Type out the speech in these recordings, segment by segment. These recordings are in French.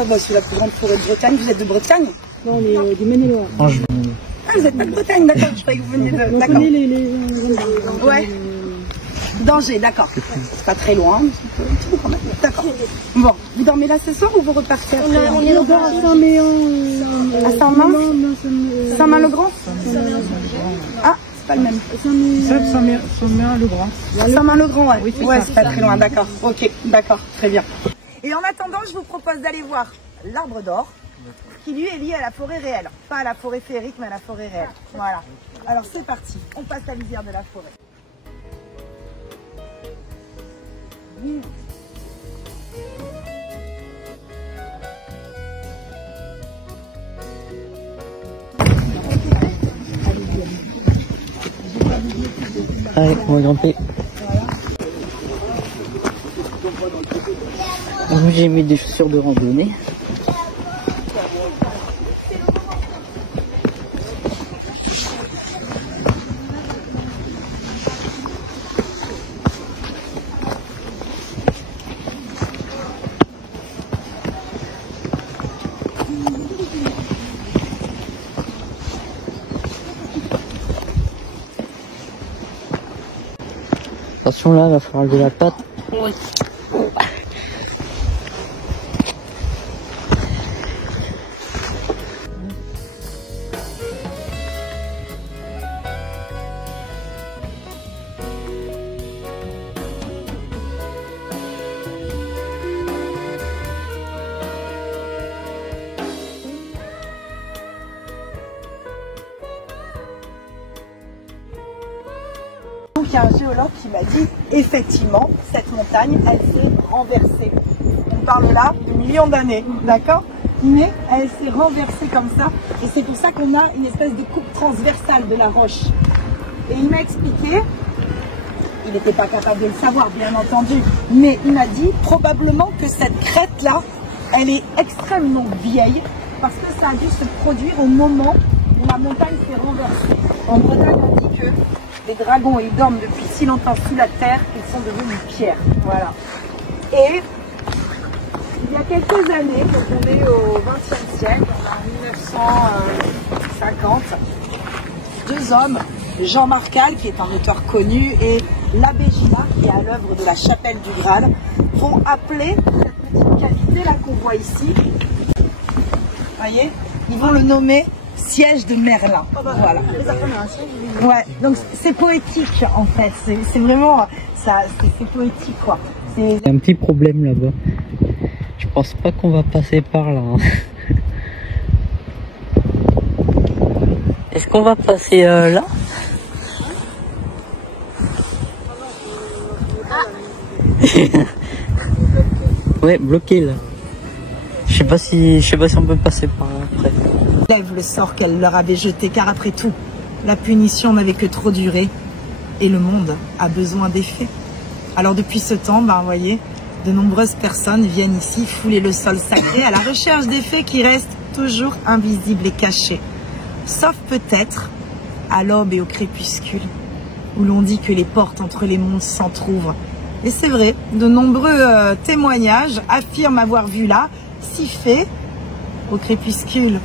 Ah bah, c'est la plus grande forêt de Bretagne. Vous êtes de Bretagne? Non, on est du Maine-et-Loire. Ah, vous n'êtes pas de Bretagne, d'accord. Je croyais que vous veniez de... D'accord. Ouais. D'Angers, d'accord. C'est pas très loin. D'accord. Bon, vous dormez là ce soir ou vous repartez après? On est à Saint-Méan. À Saint-Main? Saint-Main-le-Grand? Ah, c'est pas le même. Saint-Main-le-Grand. Saint-Main-le-Grand, ouais. Oui, Ouais, c'est pas très loin, d'accord. Ok, d'accord, très bien. Et en attendant, je vous propose d'aller voir l'arbre d'or, qui lui est lié à la forêt réelle. Pas à la forêt féerique, mais à la forêt réelle. Voilà. Alors c'est parti, on passe la lisière de la forêt. Allez, on va grimper. J'ai mis des chaussures de randonnée. Attention là, il va falloir lever la patte. Oui. Donc il y a un géologue qui m'a dit, effectivement, cette montagne, elle s'est renversée. On parle là de millions d'années, d'accord? Mais elle s'est renversée comme ça, et c'est pour ça qu'on a une espèce de coupe transversale de la roche. Et il m'a expliqué, il n'était pas capable de le savoir, bien entendu, mais il m'a dit probablement que cette crête-là, elle est extrêmement vieille, parce que ça a dû se produire au moment où la montagne s'est renversée. En Bretagne, on dit que les dragons, ils dorment depuis si longtemps sous la terre qu'ils sont devenus pierre. Voilà. Et il y a quelques années, donc on est au XXe siècle, on est en 1950, deux hommes, Jean Marcal, qui est un auteur connu, et l'abbé Gillard, qui est à l'œuvre de la chapelle du Graal, vont appeler cette petite cavité là qu'on voit ici, voyez, ils vont le nommer siège de Merlin. Voilà. Ouais, donc c'est poétique en fait, c'est vraiment, ça, c'est poétique quoi. Il y a un petit problème là-bas. Je pense pas qu'on va passer par là. Hein. Est-ce qu'on va passer là? Ouais, bloqué là. Je sais pas si on peut passer par là après. Lève le sort qu'elle leur avait jeté, car après tout, la punition n'avait que trop duré et le monde a besoin d'effets. Alors depuis ce temps, vous voyez, de nombreuses personnes viennent ici fouler le sol sacré à la recherche d'effets qui restent toujours invisibles et cachés. Sauf peut-être à l'aube et au crépuscule, où l'on dit que les portes entre les mondes s'entr'ouvrent. Et c'est vrai, de nombreux témoignages affirment avoir vu là, si fait, au crépuscule,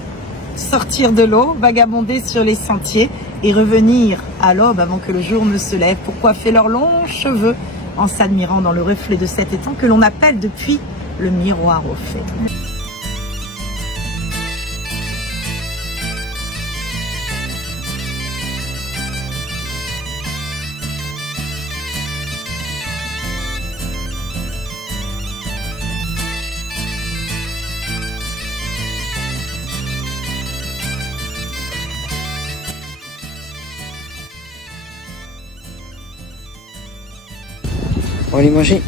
sortir de l'eau, vagabonder sur les sentiers et revenir à l'aube avant que le jour ne se lève pour coiffer leurs longs cheveux en s'admirant dans le reflet de cet étang que l'on appelle depuis le miroir au fait. On va aller manger.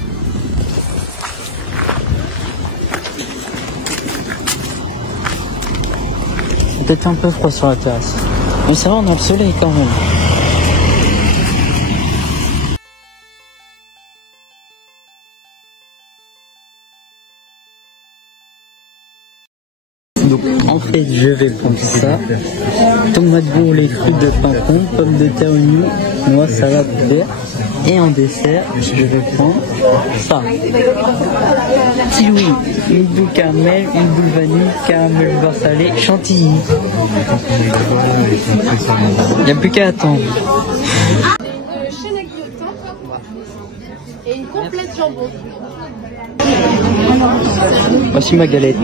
C'est peut-être un peu froid sur la terrasse. Mais ça va, on a le soleil quand même. Donc en fait je vais prendre ça, tomates bourrelées, fruits de pimpon, pommes de terre, oignons, noix, salade verte. Et en dessert, je vais prendre ça. Petit Louis, une boule caramel, une boule vanille, caramel beurre salé, chantilly. Il n'y a plus qu'à attendre. Et une complète jambon. Voici ma galette.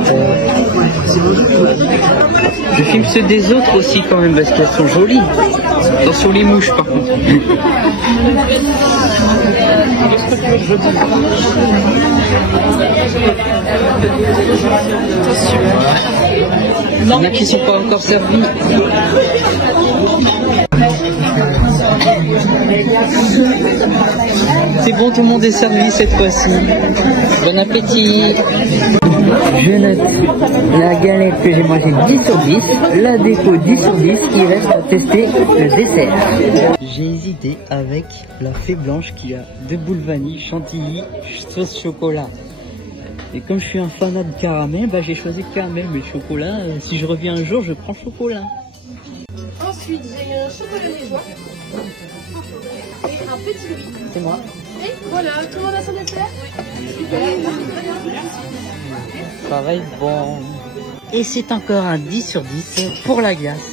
Je filme ceux des autres aussi quand même parce qu'elles sont jolies. Attention les mouches par contre. Il y en a qui sont pas encore servis. C'est bon, tout le monde est servi cette fois-ci. Bon appétit. Je note la galette que j'ai mangée 10 sur 10, la déco 10 sur 10, il reste à tester le dessert. J'ai hésité avec la fée blanche qui a 2 boules vanille, chantilly, sauce chocolat. Et comme je suis un fanat de caramel, bah j'ai choisi caramel, mais chocolat, si je reviens un jour, je prends chocolat. Ensuite, j'ai un chocolat liégeois et un petit Louis. C'est moi. Et voilà, tout le monde a son dessert. Ça va être bon. Et c'est encore un 10 sur 10 pour la glace.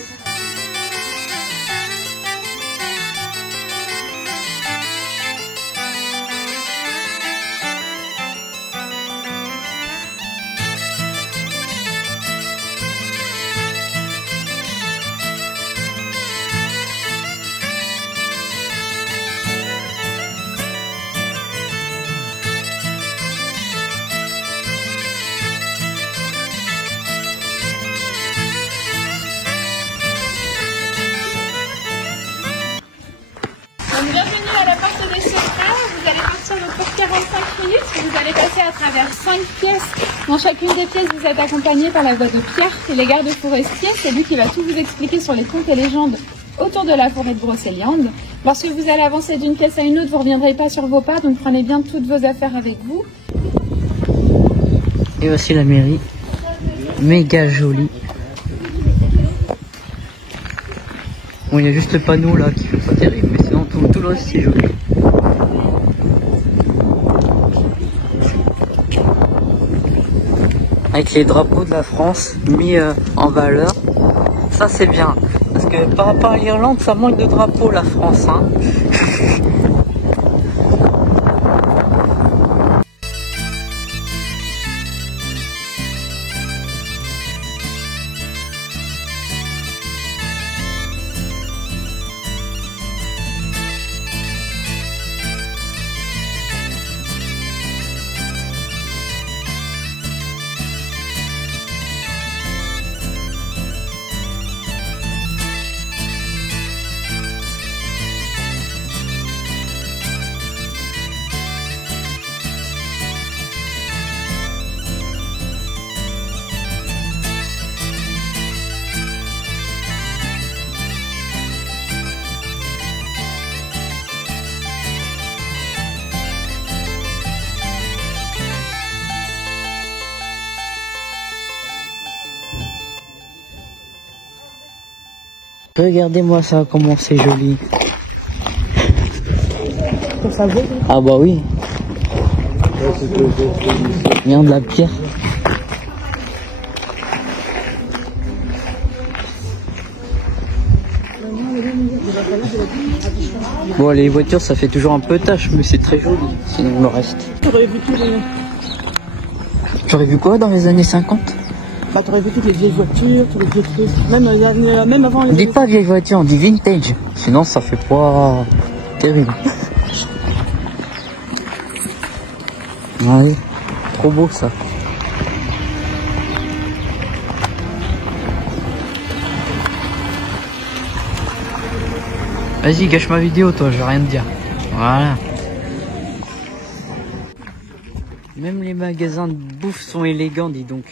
Bienvenue à la porte des secrets. Vous allez partir pour 45 minutes. Vous allez passer à travers 5 pièces. Dans chacune des pièces, vous êtes accompagné par la voix de Pierre, qui est le garde forestier. C'est lui qui va tout vous expliquer sur les contes et légendes autour de la forêt de Brocéliande. Lorsque vous allez avancer d'une pièce à une autre, vous ne reviendrez pas sur vos pas, donc prenez bien toutes vos affaires avec vous. Et voici la mairie. Méga jolie. Bon, il y a juste le panneau là qui fait pas terrible, mais sinon tout le reste c'est joli. Avec les drapeaux de la France mis en valeur, ça c'est bien. Parce que par rapport à l'Irlande, ça manque de drapeaux la France. Hein. Regardez-moi ça, comment c'est joli. Ah bah oui. Regarde la pierre. Bon, les voitures ça fait toujours un peu tâche, mais c'est très joli. Sinon le reste. J'aurais vu quoi dans les années 50? Bah, t'aurais vu toutes les vieilles voitures, tous les vieux trucs. Même avant les. On dit pas vieille voiture, on dit vintage. Sinon, ça fait pas terrible. Ouais, trop beau ça. Vas-y, gâche ma vidéo, toi, je vais rien te dire. Voilà. Même les magasins de bouffe sont élégants, dis donc.